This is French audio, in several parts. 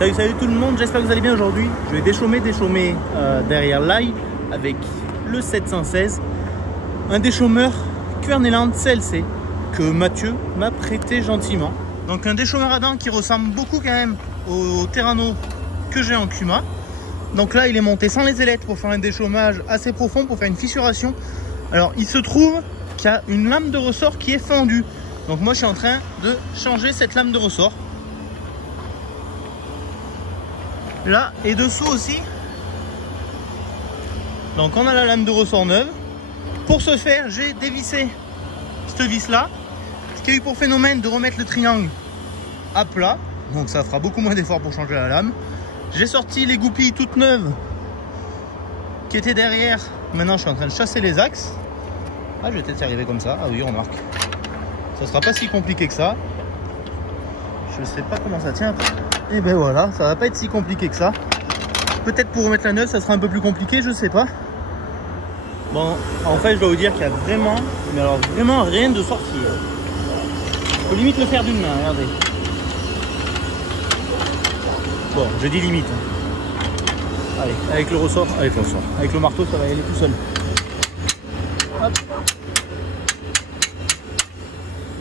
Salut tout le monde, j'espère que vous allez bien aujourd'hui. Je vais déchaumer derrière l'ail avec le 716. Un déchaumeur Querneland CLC que Mathieu m'a prêté gentiment. Donc un déchaumeur à dents qui ressemble beaucoup quand même au Terrano que j'ai en Kuma. Donc là il est monté sans les ailettes pour faire un déchaumage assez profond, pour faire une fissuration. Alors il se trouve qu'il y a une lame de ressort qui est fendue. Donc moi je suis en train de changer cette lame de ressort. Là et dessous aussi. Donc on a la lame de ressort neuve. Pour ce faire, j'ai dévissé cette vis là, ce qui a eu pour phénomène de remettre le triangle à plat. Donc ça fera beaucoup moins d'efforts pour changer la lame. J'ai sorti les goupilles toutes neuves qui étaient derrière. Maintenant je suis en train de chasser les axes. Ah, je vais peut-être y arriver comme ça. Ah oui, remarque. Ça sera pas si compliqué que ça. Je sais pas comment ça tient. Et ben voilà, ça va pas être si compliqué que ça. Peut-être pour remettre la neuve, ça sera un peu plus compliqué, je sais pas. Bon, en fait, je dois vous dire qu'il y a vraiment, mais alors vraiment rien de sorti. Faut limite le faire d'une main, regardez. Bon, je dis limite. Allez, avec le ressort, avec le marteau, ça va y aller tout seul. Hop.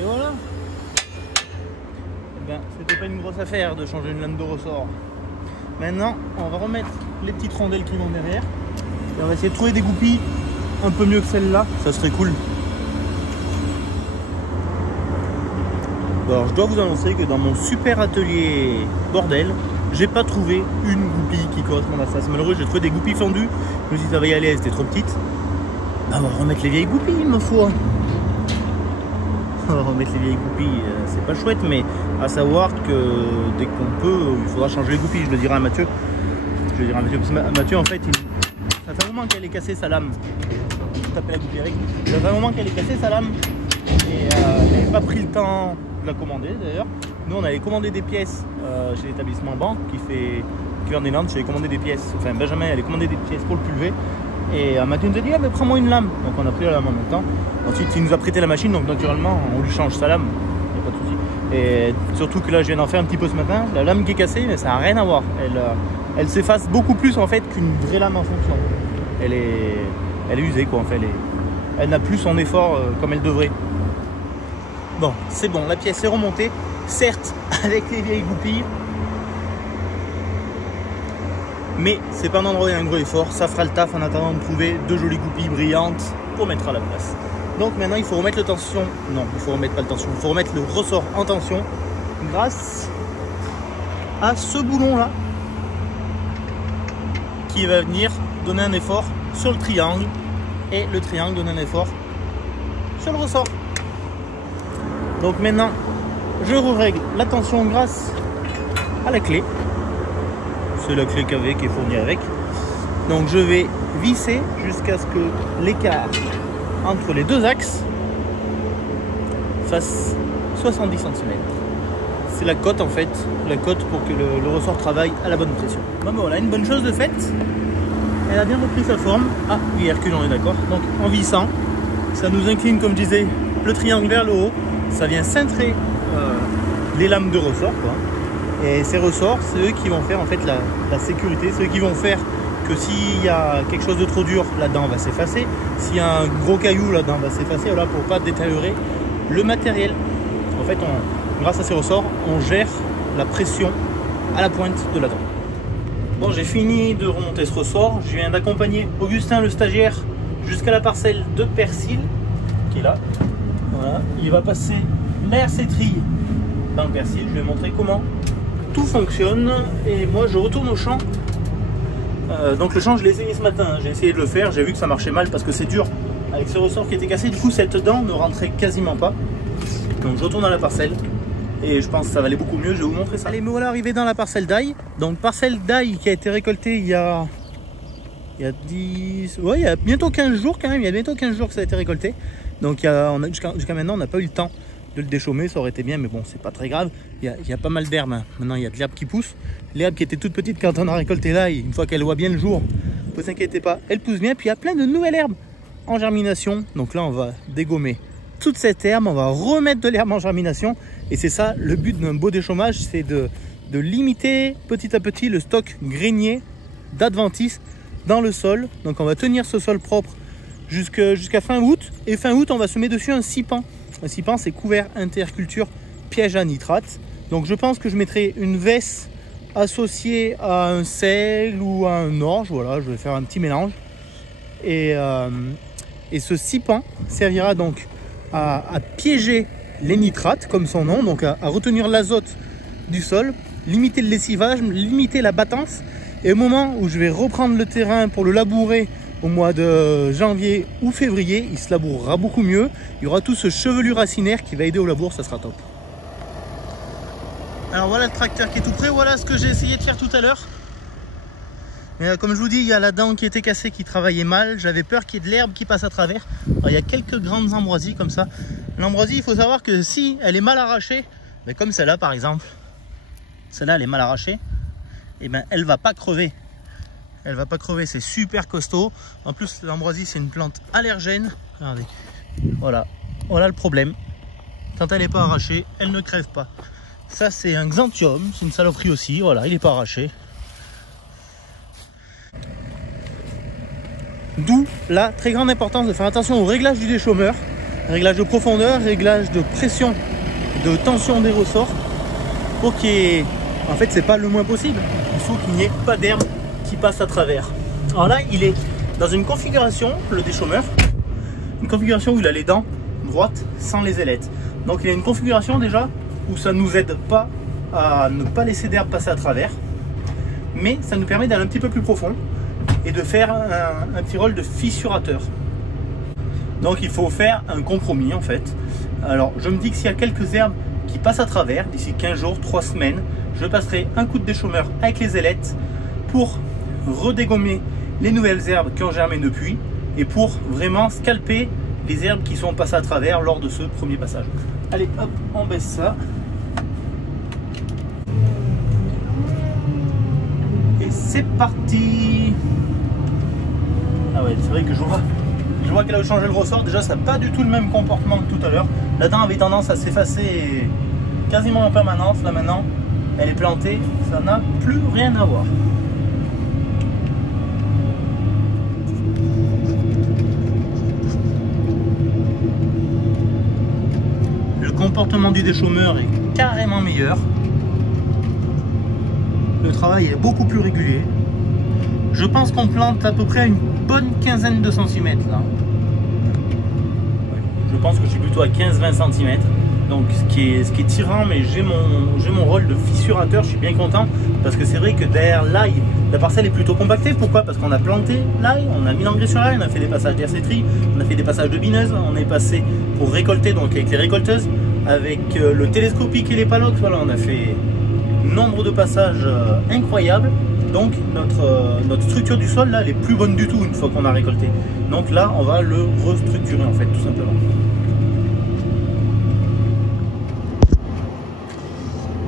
Et voilà. Eh bien, c'était pas une grosse affaire de changer une lame de ressort. Maintenant, on va remettre les petites rondelles qui vont derrière. Et on va essayer de trouver des goupilles un peu mieux que celle-là. Ça serait cool. Bon, alors, je dois vous annoncer que dans mon super atelier bordel, j'ai pas trouvé une goupille qui corresponde à ça. C'est malheureux, j'ai trouvé des goupilles fendues. Je me suis dit ça va y aller, elles étaient trop petites. On va remettre les vieilles goupilles, ma foi. On va remettre les vieilles goupilles, c'est pas chouette, mais à savoir que dès qu'on peut, il faudra changer les goupilles. Je le dirai à Mathieu. Parce que Mathieu, en fait, ça fait un moment qu'elle est cassée sa lame. Taper la goupille avec. Ça fait un moment qu'elle est cassée sa lame. Et elle n'avait pas pris le temps de la commander d'ailleurs. Nous, on avait commandé des pièces chez l'établissement banque qui fait Querneland. J'avais commandé des pièces, enfin Benjamin avait commandé des pièces pour le pulver. Et Mathieu nous a dit ah, mais prends-moi une lame. Donc on a pris la lame en même temps. Ensuite il nous a prêté la machine, donc naturellement on lui change sa lame, il n'y a pas de souci. Et surtout que là je viens d'en faire un petit peu ce matin. La lame qui est cassée, mais ça n'a rien à voir. Elle s'efface beaucoup plus en fait qu'une vraie lame en fonction. Elle est usée quoi en fait. Elle n'a plus son effort comme elle devrait. Bon, c'est bon, la pièce est remontée. Certes avec les vieilles goupilles. Mais c'est pas un endroit et un gros effort, ça fera le taf en attendant de trouver deux jolies goupilles brillantes pour mettre à la place. Donc maintenant il faut remettre le tension, non il faut remettre pas le tension, il faut remettre le ressort en tension grâce à ce boulon là qui va venir donner un effort sur le triangle et le triangle donne un effort sur le ressort. Donc maintenant je règle la tension grâce à la clé. C'est la clé KV qui est fournie avec. Donc je vais visser jusqu'à ce que l'écart entre les deux axes fasse 70 cm. C'est la cote en fait, la cote pour que le ressort travaille à la bonne pression. Bon, voilà, une bonne chose de faite. Elle a bien repris sa forme. Ah, il recule, on est d'accord. Donc en vissant, ça nous incline, comme je disais, le triangle vers le haut. Ça vient cintrer les lames de ressort, quoi. Et ces ressorts, c'est eux qui vont faire en fait la sécurité, c'est eux qui vont faire que s'il y a quelque chose de trop dur, là-dedans va s'effacer. S'il y a un gros caillou, là-dedans va s'effacer, voilà, pour pas détériorer le matériel. En fait, grâce à ces ressorts, on gère la pression à la pointe de la dent. Bon, j'ai fini de remonter ce ressort. Je viens d'accompagner Augustin, le stagiaire, jusqu'à la parcelle de persil, qui est là. Voilà. Il va passer l'RC-Tri dans le persil. Je vais montrer comment tout fonctionne et moi je retourne au champ. Donc le champ je l'ai essayé ce matin, j'ai essayé de le faire, j'ai vu que ça marchait mal parce que c'est dur avec ce ressort qui était cassé, du coup cette dent ne rentrait quasiment pas. Donc je retourne à la parcelle et je pense que ça va aller beaucoup mieux, je vais vous montrer ça. Allez, me voilà arrivé dans la parcelle d'ail. Donc parcelle d'ail qui a été récoltée il y a bientôt 15 jours quand même, il y a bientôt 15 jours que ça a été récolté. Donc jusqu'à maintenant on n'a pas eu le temps de le déchaumer, ça aurait été bien, mais bon, c'est pas très grave. Il y a pas mal d'herbes. Hein. Maintenant, il y a de l'herbe qui pousse. L'herbe qui était toute petite quand on a récolté là, une fois qu'elle voit bien le jour, ne vous inquiétez pas, elle pousse bien. Puis il y a plein de nouvelles herbes en germination. Donc là, on va dégommer toute cette herbe, on va remettre de l'herbe en germination. Et c'est ça, le but d'un beau déchaumage, c'est de de limiter petit à petit le stock grainé d'Adventis dans le sol. Donc on va tenir ce sol propre jusqu'à fin août. Et fin août, on va semer dessus un sipan. Un sipan, c'est couvert interculture piège à nitrate. Donc je pense que je mettrai une veste associée à un sel ou à un orge. Voilà, je vais faire un petit mélange. Et ce sipan servira donc à piéger les nitrates, comme son nom, donc à retenir l'azote du sol, limiter le lessivage, limiter la battance. Et au moment où je vais reprendre le terrain pour le labourer au mois de janvier ou février, il se labourera beaucoup mieux. Il y aura tout ce chevelu racinaire qui va aider au labour, ça sera top. Alors voilà le tracteur qui est tout prêt, voilà ce que j'ai essayé de faire tout à l'heure. Mais comme je vous dis, il y a la dent qui était cassée, qui travaillait mal. J'avais peur qu'il y ait de l'herbe qui passe à travers. Alors, il y a quelques grandes ambroisies comme ça. L'ambroisie, il faut savoir que si elle est mal arrachée, mais comme celle-là par exemple, celle-là elle est mal arrachée, et ben elle va pas crever. Elle va pas crever, c'est super costaud. En plus, l'ambroisie c'est une plante allergène. Regardez, voilà le problème. Quand elle n'est pas arrachée, elle ne crève pas. Ça c'est un xanthium, c'est une saloperie aussi. Voilà, il n'est pas arraché. D'où la très grande importance de faire attention au réglage du déchômeur, réglage de profondeur, réglage de pression, de tension des ressorts, pour qu'il y ait, en fait c'est pas le moins possible, il faut qu'il n'y ait pas d'herbe qui passe à travers. Alors là il est dans une configuration, le déchômeur, une configuration où il a les dents droites sans les ailettes. Donc il y a une configuration déjà où ça ne nous aide pas à ne pas laisser d'herbe passer à travers, mais ça nous permet d'aller un petit peu plus profond et de faire un petit rôle de fissurateur. Donc il faut faire un compromis en fait. Alors je me dis que s'il y a quelques herbes qui passent à travers, d'ici 15 jours, 3 semaines, je passerai un coup de déchômeur avec les ailettes pour redégommer les nouvelles herbes qui ont germé depuis et pour vraiment scalper les herbes qui sont passées à travers lors de ce premier passage. Allez hop, on baisse ça. Et c'est parti. Ah ouais, c'est vrai que je vois qu'elle a changé le ressort. Déjà, ça n'a pas du tout le même comportement que tout à l'heure. La dent avait tendance à s'effacer quasiment en permanence. Là maintenant, elle est plantée. Ça n'a plus rien à voir. Le comportement du déchômeur est carrément meilleur. Le travail est beaucoup plus régulier. Je pense qu'on plante à peu près à une bonne quinzaine de centimètres là. Je pense que je suis plutôt à 15-20 cm. Donc ce qui est tirant, mais j'ai mon rôle de fissurateur, je suis bien content. Parce que c'est vrai que derrière l'ail, la parcelle est plutôt compactée. Pourquoi? Parce qu'on a planté l'ail, on a mis l'engrais sur l'ail, on a fait des passages d'hercétrie, on a fait des passages de bineuse, on est passé pour récolter donc avec les récolteuses, avec le télescopique et les palox. Voilà, on a fait nombre de passages incroyables. Donc notre structure du sol là, elle est plus bonne du tout une fois qu'on a récolté. Donc là on va le restructurer en fait, tout simplement.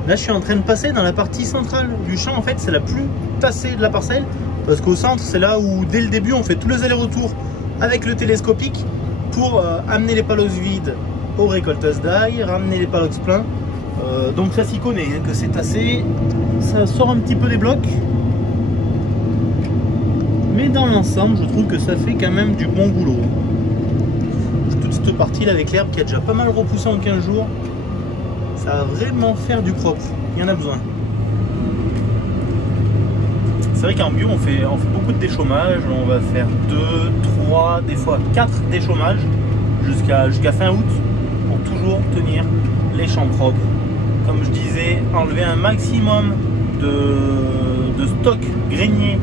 Là je suis en train de passer dans la partie centrale du champ. En fait c'est la plus tassée de la parcelle, parce qu'au centre c'est là où dès le début on fait tous les allers-retours avec le télescopique pour amener les palox vides aux récolteuses d'ail, ramener les palox pleins. Donc ça s'y connaît, hein, que c'est tassé, ça sort un petit peu des blocs. Mais dans l'ensemble, je trouve que ça fait quand même du bon boulot. Toute cette partie là avec l'herbe qui a déjà pas mal repoussé en 15 jours, ça va vraiment faire du propre. Il y en a besoin. C'est vrai qu'en bio, on fait beaucoup de déchômage. On va faire 2, 3, des fois 4 déchômages jusqu'à fin août pour toujours tenir les champs propres. Comme je disais, enlever un maximum de stock grainé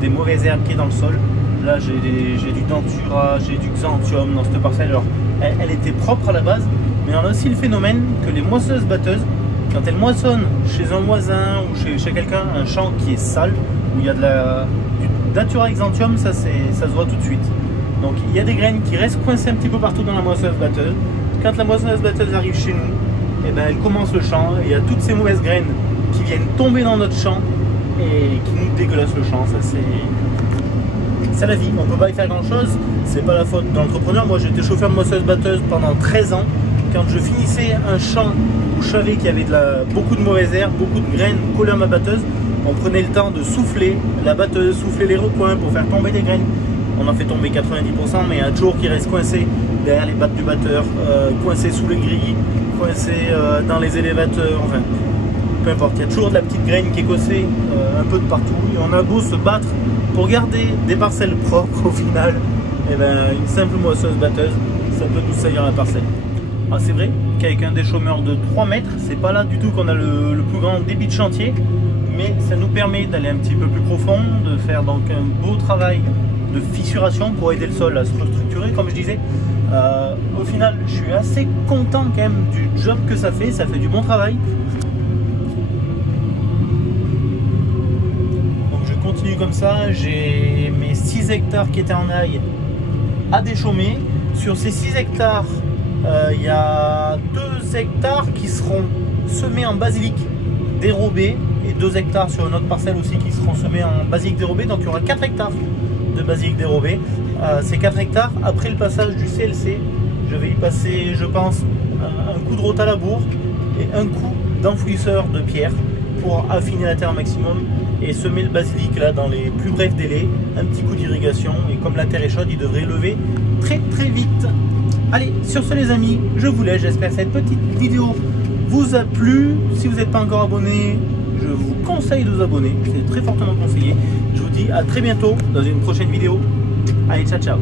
des mauvaises herbes qui est dans le sol. Là j'ai du dentura, j'ai du xanthium dans cette parcelle. Alors elle était propre à la base, mais on a aussi le phénomène que les moisseuses batteuses, quand elles moissonnent chez un voisin ou chez quelqu'un un champ qui est sale, où il y a du datura xanthium, ça se voit tout de suite. Donc il y a des graines qui restent coincées un petit peu partout dans la moisseuse batteuse. Quand la moissonneuse batteuse arrive chez nous, et ben elle commence le champ et il y a toutes ces mauvaises graines qui viennent tomber dans notre champ et qui nous dégueulassent le champ. Ça c'est la vie, on peut pas y faire grand chose. C'est pas la faute de l'entrepreneur. Moi j'étais chauffeur de moissonneuse batteuse pendant 13 ans quand je finissais un champ où je savais qu'il y avait beaucoup de mauvaises herbes, beaucoup de graines collées à ma batteuse, on prenait le temps de souffler la batteuse, souffler les recoins pour faire tomber des graines. On en fait tomber 90%, mais il y a toujours qui reste coincé derrière les battes du batteur, coincé sous les grilles, coincé dans les élévateurs, enfin, peu importe. Il y a toujours de la petite graine qui est cassée un peu de partout. Et on a beau se battre pour garder des parcelles propres, au final, et ben, une simple moisseuse batteuse, ça peut nous salir la parcelle. Ah, c'est vrai qu'avec un déchaumeur de 3 mètres, c'est pas là du tout qu'on a le plus grand débit de chantier, mais ça nous permet d'aller un petit peu plus profond, de faire donc un beau travail de fissuration pour aider le sol à se restructurer, comme je disais. Au final, je suis assez content quand même du job que ça fait du bon travail. Donc je continue comme ça, j'ai mes 6 hectares qui étaient en ail à déchaumer. Sur ces 6 hectares, il y a 2 hectares qui seront semés en basilic dérobé et 2 hectares sur une autre parcelle aussi qui seront semés en basilic dérobé. Donc il y aura 4 hectares de basilic dérobé. Ces 4 hectares, après le passage du CLC, je vais y passer, je pense, un coup de route à labour et un coup d'enfouisseur de pierre pour affiner la terre au maximum et semer le basilic là dans les plus brefs délais. Un petit coup d'irrigation et comme la terre est chaude, il devrait lever très vite. Allez, sur ce les amis, je vous laisse. J'espère que cette petite vidéo vous a plu. Si vous n'êtes pas encore abonné, je vous conseille de vous abonner, c'est très fortement conseillé. Je vous dis à très bientôt dans une prochaine vidéo. Allez, ciao ciao.